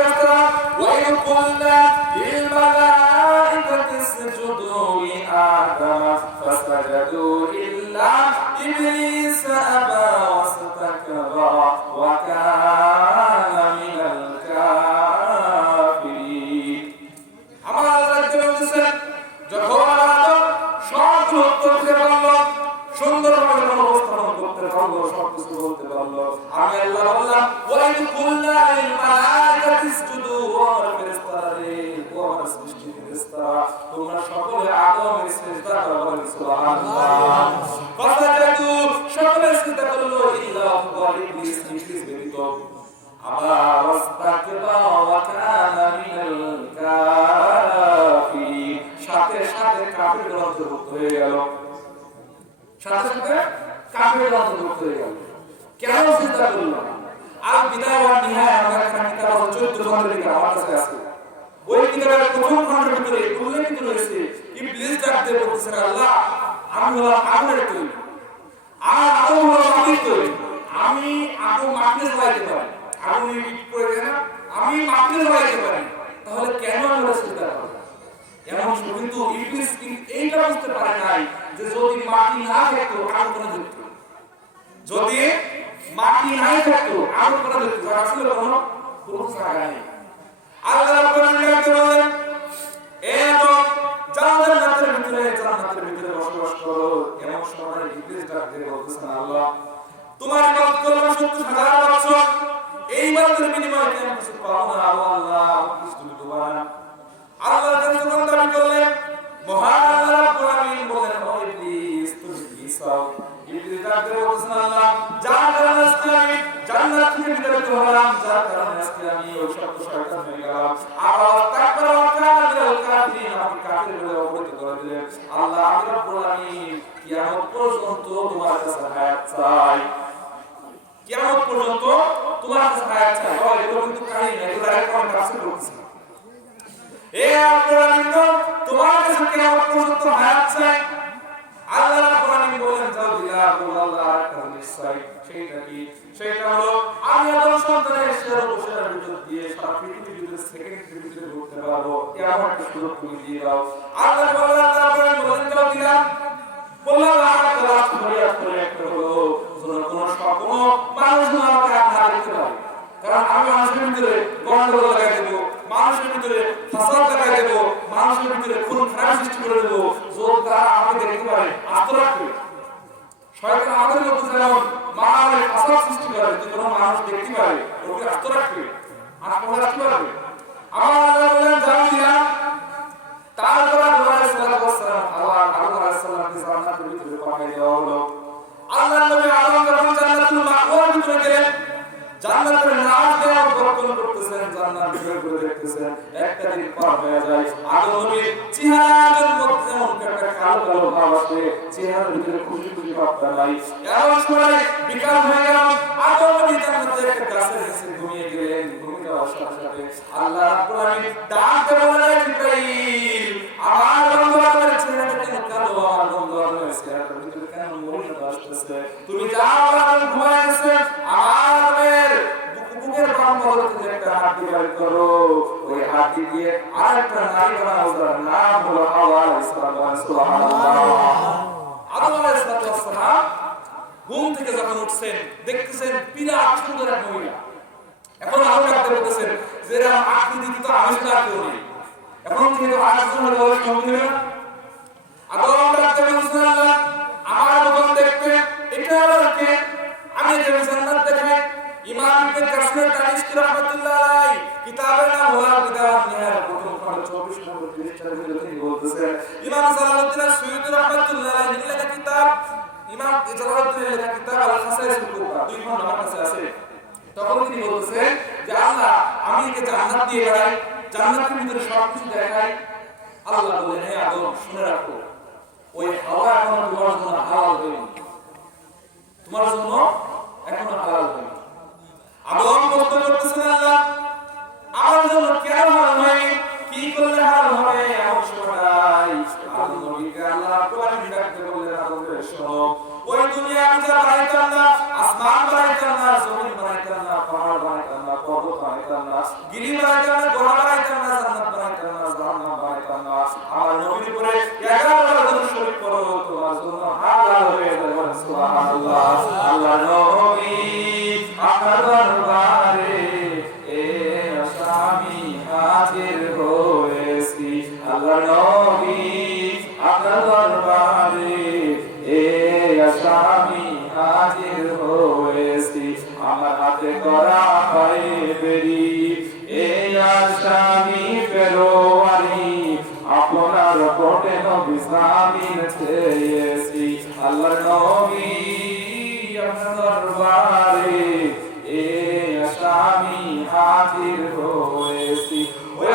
ফেরেশতারা ওয়াইদ কুলনা লিল মালাইকাতি ইসজুদু লি আদম ফাসজাদু ইল্লা ইবলিস আবা ওয়াসতাকবারা ওয়া কানা মিনাল কাফিরিন। আমার আল্লাহ বলেছেন যখন আদম সব করতে পারলো, সুন্দরভাবে উপস্থাপন করতে পারলো, সবকিছু বলতে পারলো, আমি আল্লাহ বললাম ওয়াইদ কুলনা লিল মালাইকাতি ইসজুদু ওয়া ফেরেশতারা রে ও আমার সৃষ্টি ফেরেশতারা তোমরা সকলে আদমের সিজদা করো সুবহানাল্লাহ। ফাসাজাদু সকলে সিজদা করলো ইল্লা ইবলিস ব্যতীত। আবার ওয়াসতাকবারা ওয়া কানা মিনাল কাফিরিন সাথে সাথে কাফিরদের অন্তর্ভুক্ত হয়ে গেল, সাথে সাথে কাফিরদের অন্তর্ভুক্ত হয়ে গেল। কেন সিজদা করল? আর বিদায় ওয়া নিহায়া আমার একটা কিতাব আছে 14 খণ্ডের কিতাব আমার কাছে আছে। ওই কিতাবের প্রথম খণ্ডের ভিতরে উল্লেখিত রয়েছে ইবলিস ডাকতে বলতেছে আল্লাহ আমি হলাম আগুনের তৈরি, আর আদম হলো মাটির তৈরি, আমি আগুন মাটিতে জ্বালাইতে পারি, আগুন হিট করে দেয় না, আমি মাটিতে জ্বালাইতে পারি, তাহলে কেন আমরা সিজদা করব? এমন কিন্তু ইবলিস এইটা বুঝতে পারে নাই যে যদি মাটি না থাকতো আগুন কোন যেত, যদি মাটি না থাকতো আগুন কোন যেত, আসলে কোনো জায়গা নেই। আল্লাহ রাব্বুল বলেন এ আদম জান্নাতের ভিতরে বসবাস করো। এমন সময় ইবলিস ডাক দিয়ে বলতেছেন আল্লাহ তোমার ইবাদত করলাম 70,000 বছর, এই ইবাদতের বিনিময়ে আমি কিছু পাবো না, আল্লাহ কিছু দেবা না। আল্লাহ যখন দাবি করলেন মহান আল্লাহ রাব্বুল আলামিন বলেন ও ইবলিস তুমি কি চাও? ইবলিস ডাক দিয়ে বলতেছেন আল্লাহ যার কারণে আজকে আমি জান্নাত থেকে বিতাড়িত হলাম, যার কারণে আজকে আমি অভিশপ্ত শয়তান হয়ে গেলাম, আবার তাকবার ওয়া কানা মিনাল কাফিরিন আমাকে কাফির বলে অপমানিত করে দিলেন। আল্লাহ আমি রাব্বুল আলামিন কিয়ামত পর্যন্ত তোমার কাছে হায়াত চাই, কিয়ামত পর্যন্ত তোমার কাছে হায়াত চাই। এগুলো কিন্তু কাহিনী না, এগুলো এক কোন কাছে করছে। এ আল্লাহ তোমার কাছে কিয়ামত পর্যন্ত হায়াত চাই। আল্লাহ রাব্বুল আলামিন বলেন যাও দিয়া আল্লাহ একটা নিশ্চয় সেটা কি? সেটা হলো আমি আদম সন্তানের শেয়ার বসার ভিতর দিয়ে সারা পৃথিবীর ভিতরে সেকেন্ডের ভিতরে ঘুরতে পারবো, এমন একটা সুযোগ তুমি দিয়ে দাও। আল্লাহ বলেন যাও দিয়া বললাম একটা রাস্তা করে একটা হলো কোনো স্বপ্ন মানুষ আমাকে আঘাত দিতে পারে, কারণ আমি মানুষের ভিতরে গন্ডগোল লাগাই দেবো, মানুষের ভিতরে ফাসাদ লাগাই দেবো, মানুষের ভিতরে খুন খারাপ সৃষ্টি করে দেবো, যোগ তারা আমাকে দেখতে পারে আস্ত রাখবে। শয়তান আমাদের মধ্যে যেমন মানবের ফাসাদ সৃষ্টি করে, যদি কোনো মানুষ দেখতে পারে ওকে আস্ত রাখবে, আস্ত রাখতে পারবে। আমার আল্লাহ বলেন যাও দিয়া তারপর আদম আলাইহিস সালাম আদম আলাইহিস সালামকে জান্নাতের ভিতরে পাঠিয়ে দেওয়া হলো। আল্লাহর নবী আদম যখন জান্নাতুল মাওয়ার ভিতরে গেলেন, জান্নাতের নাম দেওয়া বর্তন করতেছেন, জান্নাত ঘুরে দেখতেছেন, একটা দিন পার হয়ে যায়, আদম নবীর চেহারার মধ্যে এমন একটা কালো কালো ভাব আসে, চেহারার ভিতরে খুশি খুশি ভাবটা নাই। এমন সময় বিকাল হয়ে গেল, আদম নবী জান্নাতের একটা গাছের নিচে ঘুমিয়ে গেলেন। ঘুমিয়ে যাওয়ার সাথে সাথে আল্লাহ রাব্বুল আলামিন ডাকতে বললেন জিবরাইল আমার বন্ধু আমার চেহারাটা কেন কালো, আমার বন্ধু আমার চেহারাটার ভিতরে কেন মলিনতা আসতেছে, তুমি যাও আর ঘুমায় আছে, আমার বুকের বাম বগল থেকে একটা হাড্ডি বের করো, ওই হাড্ডি দিয়ে আরেকটা নারী বানাও, যার নাম হলো হাওয়া আলাইহিস সালাম। সুবহানাল্লাহ। আদম আলাইহিস সালাম ঘুম থেকে যখন উঠছেন দেখতেছেন বিরাট সুন্দর এক মহিলা। এখন আদম ডাকতে বলতেছেন যে এরকম আকৃতি তো আমি না কেউ নেই, এখন কিন্তু আরেকজনের বয়স কম হয়ে না। আদম ডাকতে বলতেছেন আল্লাহ আমার মতন দেখতে এটা আবার কে? আমি যে জান্নাত দেখে ইমাম ইবনে কাসির তানিশকি রাহমাতুল্লাহ আলাইহি কিতাবের নাম হলো বিদায়া নিহার প্রথম খণ্ড 24 নম্বর পৃষ্ঠার ভিতরে তিনি বলতেছেন, ইমাম সালাউদ্দিন সুয়ুতি রাহমাতুল্লাহ আলাইহি লেখা কিতাব, ইমাম জালালউদ্দিনের লেখা কিতাব আল খাসাইসুল কুবরা, দুই খণ্ড আমার কাছে আছে। তখন তিনি বলতেছেন যে আল্লাহ আমি একে জান্নাত দিয়ে বেড়াই, জান্নাতের ভিতরে সবকিছু দেখাই। আল্লাহ বলেন হে আদম শুনে রাখো ওই হাওয়া এখন তোমার জন্য হালাল হয়নি, তোমার জন্য এখনো হালাল হয়নি। আদম প্রশ্ন করতেছেন আল্লাহ আমার জন্য কেন হালাল হয়নি, কি করলে হালাল হবে? এমন সময় আদম নবীকে আল্লাহ কোরআনে ডাকতে বললেন আদম রে শোনো, ওই দুনিয়া আমি যা বানাইতাম না, আসমান বানাইতাম না, জমিন বানাইতাম না, পাহাড় বানাইতাম না, পর্বত বানাইতাম বানাইতাম না, গিরি বানাইতাম না, গোলা বানাইতাম না, জান্নাত বানাইতাম না, জাহান্নাম বানাইতাম না। আমার নবীর উপরে 11 বার দরুদ শরীফ পড়ো, তোমার জন্য হালাল হয়ে যাবে। সুবহানাল্লাহ। আল্লাহর নবী আপনার দরবারে এ আসামি হাজির হয়েছি। আল্লাহর নবী আপনার দরবারে এ আসামি হাজির হয়েছি। আমার হাতে করা পায়ে বেরি এই আসামি ফেরোয়ারি আপনার কোটে নবী জামিন চেয়েছি। আল্লাহর নবী আপনার দরবারে এ আসামি হাজির হয়েছি। ওই